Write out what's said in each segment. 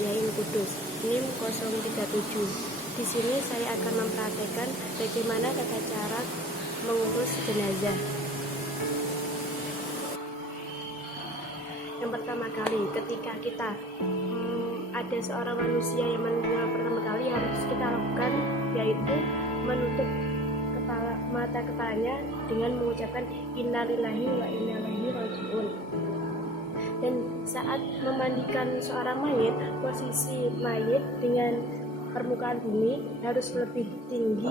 Yain Kudus, NIM 037. Di sini saya akan mempraktekkan bagaimana tata cara mengurus jenazah. Yang pertama kali, ketika kita ada seorang manusia yang meninggal pertama kali, harus kita lakukan yaitu menutup mata kepalanya dengan mengucapkan innalillahi wa inna ilaihi raji'un. Dan saat memandikan seorang mayit, posisi mayit dengan permukaan bumi harus lebih tinggi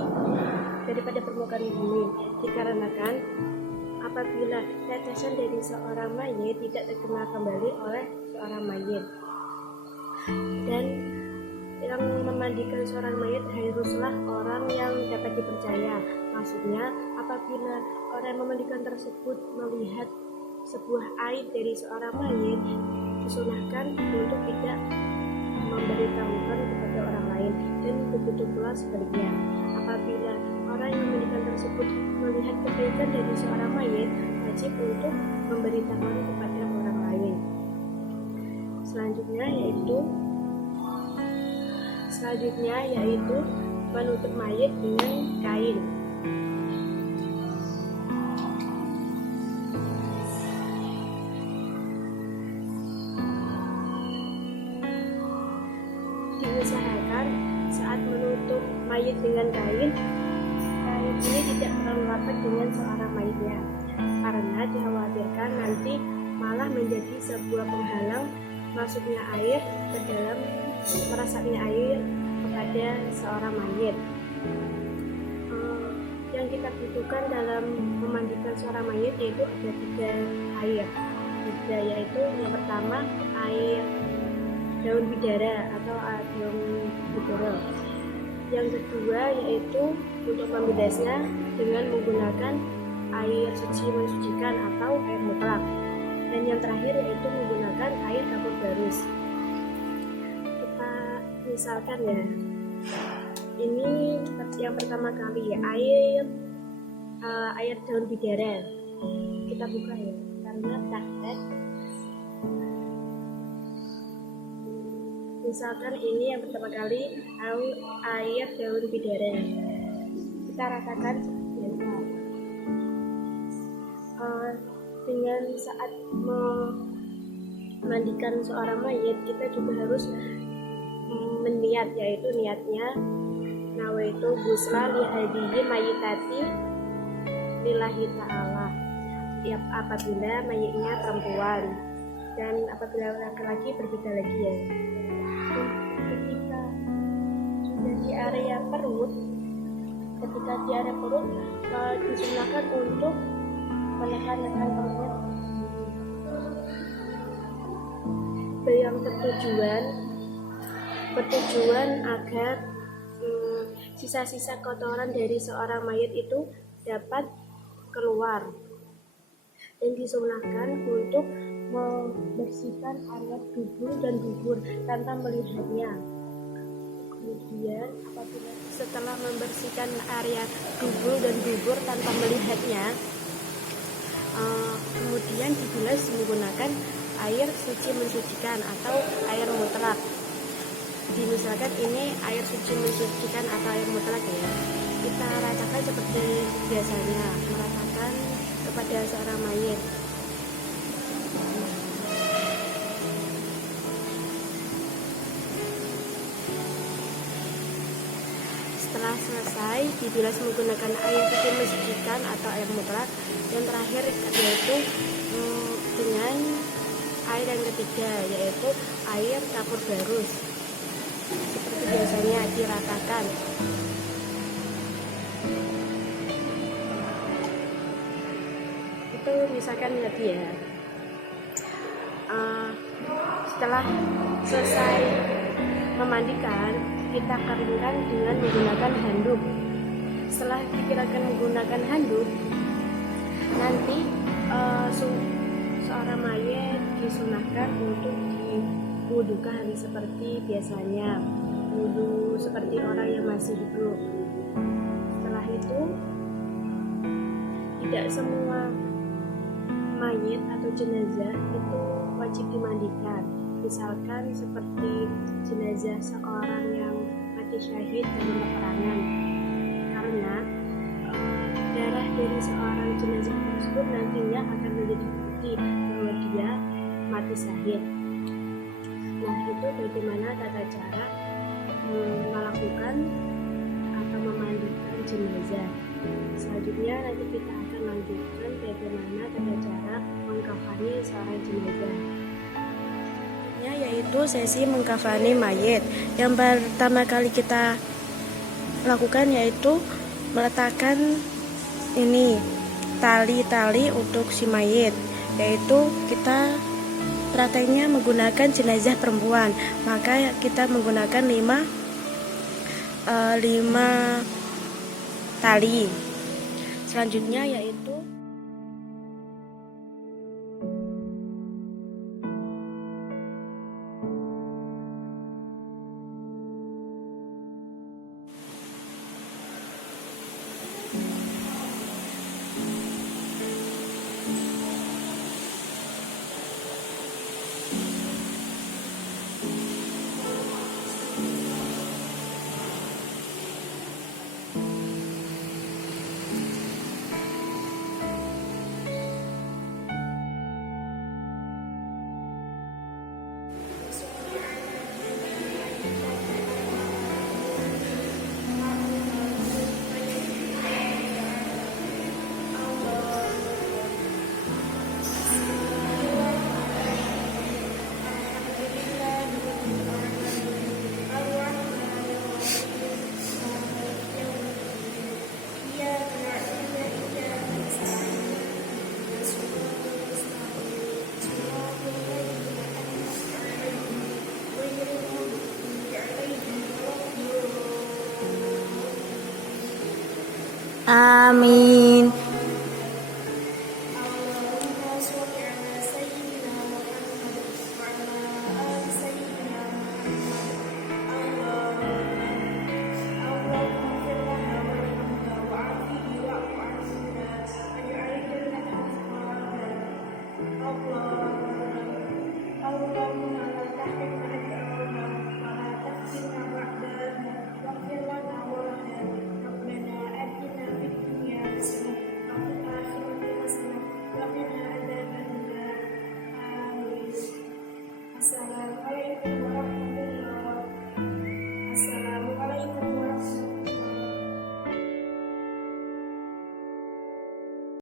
daripada permukaan bumi, dikarenakan apabila tetesan dari seorang mayit tidak terkena kembali oleh seorang mayit. Dan yang memandikan seorang mayit haruslah orang yang dapat dipercaya. Maksudnya, apabila orang yang memandikan tersebut melihat sebuah aib dari seorang mayit, disunahkan untuk tidak memberitahukan kepada orang lain. Dan begitu pula sebaliknya, apabila orang yang memandikan tersebut melihat kebaikan dari seorang mayit, wajib untuk memberitahukan kepada orang lain. Selanjutnya yaitu menutup mayit dengan kain. Diusahakan saat menutup mayit dengan kain ini tidak terlalu rapat dengan seorang mayitnya, karena dikhawatirkan nanti malah menjadi sebuah penghalang masuknya air ke dalam merasapnya air kepada seorang mayit. Yang kita butuhkan dalam memandikan seorang mayit yaitu ada 3 air, yaitu yang pertama air daun bidara atau daun bidara. Yang kedua yaitu untuk membidasnya dengan menggunakan air suci mensucikan atau air mutlak. Dan yang terakhir yaitu menggunakan air kapur barus. Kita misalkan ya, ini yang pertama kali air daun bidara. Kita buka ya, karena praktek. Misalkan ini yang pertama kali air daun bidara. Kita ratakan seperti ini. Dengan saat memandikan seorang mayit, kita juga harus meniat, yaitu niatnya nawaitu ghusla li hadhihi mayitati lillahi ta'ala. Apabila mayitnya perempuan, dan apabila laki-laki berbeda lagi ya. Ketika sudah di area perut, disunahkan untuk menekan perut yang bertujuan agar sisa-sisa kotoran dari seorang mayit itu dapat keluar, dan disunahkan untuk membersihkan area dubur dan dubur tanpa melihatnya. Kemudian apabila setelah membersihkan area dubur dan dubur tanpa melihatnya, kemudian dibilas menggunakan air suci mensucikan atau air mutlak. Misalkan ini air suci mensucikan atau air mutlak ya. Kita ratakan seperti biasanya, meratakan kepada seorang mayit. Setelah selesai, dibilas menggunakan air suci mensucikan atau air mutlak. Yang terakhir yaitu dengan air yang ketiga, yaitu air kapur barus. Seperti biasanya diratakan. Itu misalkan tadi ya. Setelah selesai memandikan, kita keringkan dengan menggunakan handuk. Setelah dikeringkan menggunakan handuk, nanti seorang mayit disunahkan untuk diwudukan seperti biasanya, wudu seperti orang yang masih hidup. Setelah itu, tidak semua mayit atau jenazah itu wajib dimandikan. Misalkan seperti jenazah seorang yang mati syahid dalam peperangan, karena darah dari seorang jenazah tersebut nantinya akan menjadi bukti bahwa dia mati syahid. Nah, itu bagaimana tata cara melakukan atau memandikan jenazah. Selanjutnya nanti kita akan lanjutkan bagaimana tata cara mengkafani seorang jenazah, yaitu sesi mengkafani mayit. Yang pertama kali kita lakukan yaitu meletakkan tali-tali untuk si mayit, yaitu kita prakteknya menggunakan jenazah perempuan, maka kita menggunakan 5 tali. Selanjutnya yaitu Amin.